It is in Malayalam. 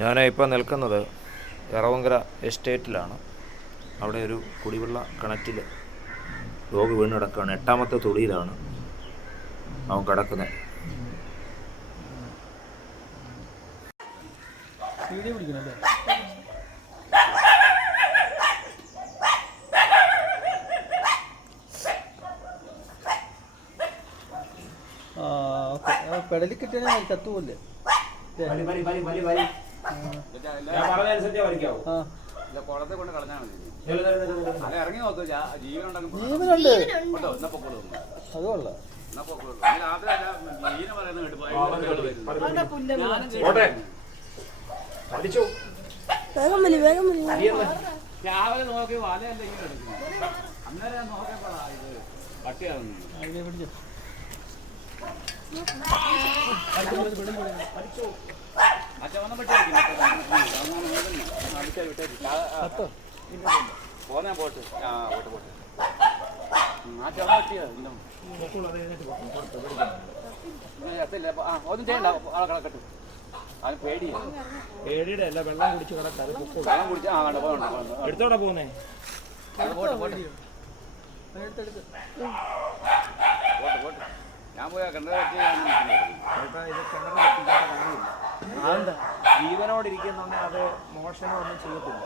ഞാൻ ഇപ്പോൾ നിൽക്കുന്നത് എറവങ്കര എസ്റ്റേറ്റിലാണ്. അവിടെ ഒരു കുടിവെള്ള കിണറ്റിൽ ഡോഗ് വീണ് കിടക്കുകയാണ്. 8ാമത്തെ തൊടിയിലാണ് അവൻ കിടക്കുന്നത്. പെടലി കിട്ടിയ ചത്തുപോലെ കുളത്തെ കൊണ്ട് കളഞ്ഞാൽ മതി. ഇറങ്ങി നോക്കൂ, ജീവനുണ്ട്. അതുകൊള്ള രാവിലെ നോക്കി വലയല്ല ഇങ്ങനെ എടുക്കുന്നത്. അന്നേരം ഞാൻ നോക്കിയപ്പോഴാ ഇത് പട്ടിയാണെന്ന്. അച്ഛൻ പട്ടി പോന്നെ പോട്ട്. പോട്ട് ആ ചെവ പറ്റിയ ഒന്നും ചെയ്യണ്ട. ആളെ കിടക്കട്ടു. അത് പേടിയുടെ അല്ല, വെള്ളം കുടിച്ച് കിടക്കാതെ വെള്ളം കുടിച്ച് എടുത്തോടെ പോകുന്നേ. ഞാൻ പോയാ കിണർ ജീവനോടിരിക്കുന്നുണ്ടെങ്കിൽ അത് മോഷണം ഒന്നും ചെയ്യത്തില്ല.